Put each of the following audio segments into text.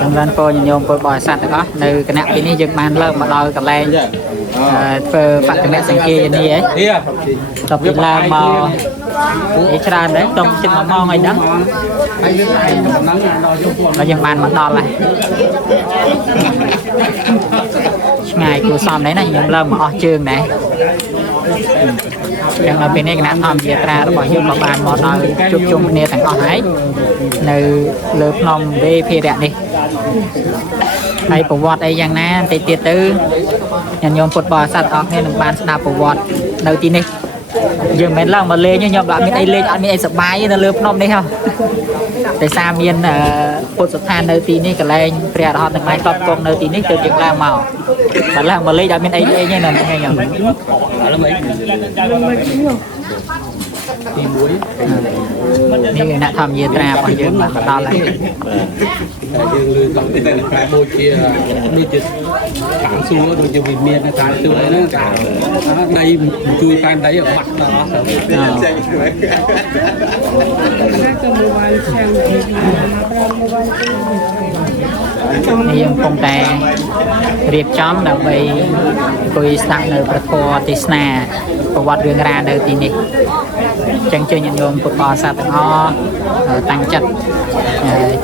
Trong lần cô nhôm cô bò sạch đó từ cái nạp này dựng màn lợm mà đòi cả lên phơ phát cái mẹ sinh kia như ấy tập đi làm mà để ra đấy trong trên mà mong này đó nó dựng màn mà đòi lại ngày của xóm đấy này nhôm lợm mà trường này yang là bên này cái nạp gì ra nó bỏ vô vào bàn mà đòi chụp chung này thằng con ấy từ lớp nòng về phía đẹp đi hay bộ vọt ấyយ៉ាងណាតិចទៀតទៅញញោមពុតបរិស័ទអស់គ្នានឹងបានស្ដាប់ប្រវត្តិនៅទីនេះយើងមិនឡើងមកលេងញោមអត់មានអីលេងអត់មានអីសប្បាយនៅលើភ្នំនេះហ៎តែសារមានពុទ្ធស្ថាននៅទីនេះកន្លែងព្រះរហន្តទាំងឡាយគ្រប់គង់នៅទីនេះទើបយើងឡើងមកបើឡើងមកលេងអត់មានអីលេងទេនៅថ្ងៃញោមទីមួយនេះអ្នកធម្មយាត្រារបស់យើងមកដល់ហើយយើងលឺដល់តែតែដូចជាខាងសួរដូចជាវិមានថាជួយហ្នឹងកាដៃជួយតែដៃបាត់ដល់នេះយើងកំពុងតែរៀបចំដើម្បីអង្គុយស្ដាប់នៅប្រធមទេសនាប្រវត្តិរឿងរ៉ាវនៅទីនេះចឹងជើញញោមពុទ្ធបរិស័ទទាំងអស់តាំងចិត្ត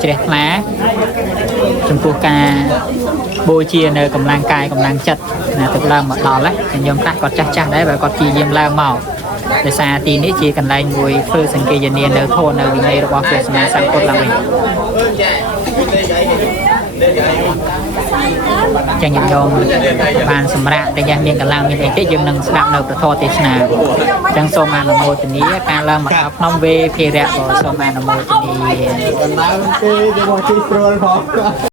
ជ្រះថ្លាចំពោះការបូជានៅកម្លាំងកាយកម្លាំងចិត្តណាទៅឡើងមកដល់ហើយញោមខ្លះគាត់ចាស់ចាស់ដែរបើគាត់ជាយាមឡើងមកដោយសារទីនេះជាកន្លែងមួយធ្វើសង្កេតនានៅធននៅវិន័យរបស់ព្រះសម្មាសម្ពុទ្ធឡើងវិញចឹងញោមបានសម្រាប់តែយ៉ាងមានកម្លាំងមានអីទេយើងនឹងស្ដាប់នៅប្រធមទេសនាចឹងសូមអនុមោទនាការឡើងមកដល់ក្នុងវេភារៈក៏សូមអនុមោទនាបណ្ដាគេយកមកជួយព្រួលផង